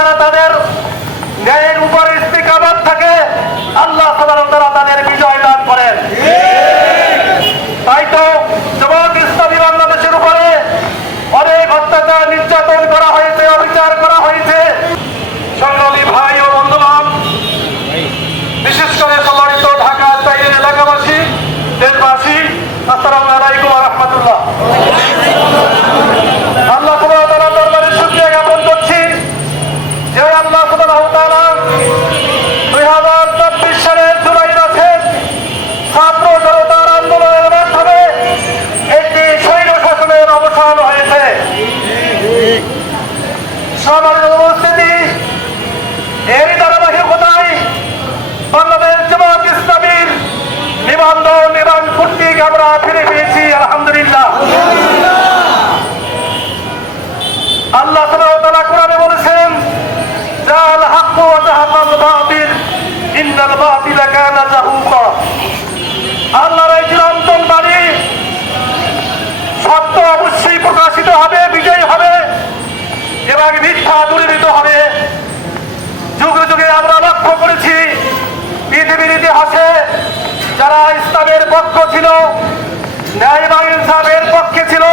তারা তাদের সম্মানিত উপস্থিতি এই ধারাবাহিকতায় বাংলাদেশ জামাত ইসলামীর নিবন্ধন এবং ফুটনিক আমরা ইতিহাসে যারা ইসলামের পক্ষ ছিল ন্যায় বা ইনসাফের পক্ষে ছিল,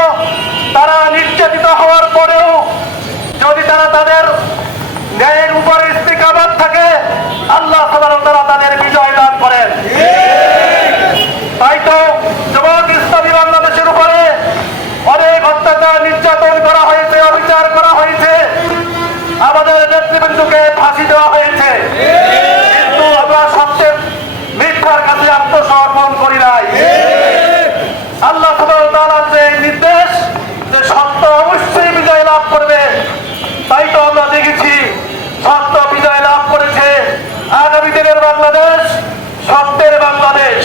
তারা নির্যাতিত হওয়ার পরেও যদি তারা তাদের ন্যায়ের উপর ইস্তিকাবাদ থাকে, আল্লাহ সাধারণ তারা তাদের বিজয় বাংলাদেশ সত্যের বাংলাদেশ।